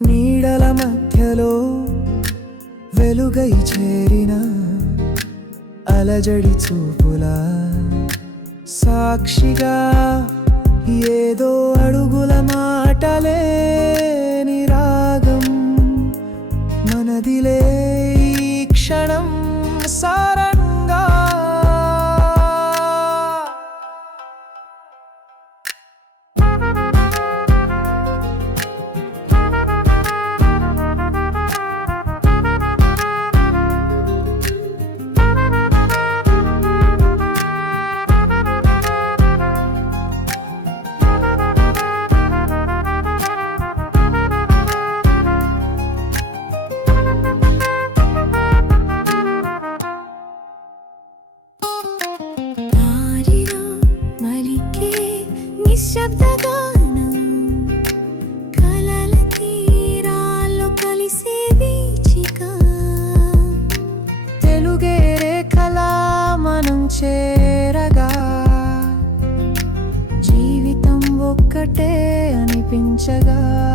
నీడల మధ్యలో వెలుగై చేరిన అలజడి చూపుల సాక్షిగా ఏదో అడుగుల మాటలే నిరాగం మనదిలే ఈ క్షణం సారా నిశ్శబ్దగానం కలల తీరాల్లో కలిసే వీచిక. తెలుగే రేఖలా మనం చేరగా. జీవితం ఒక్కటే అనిపించగా.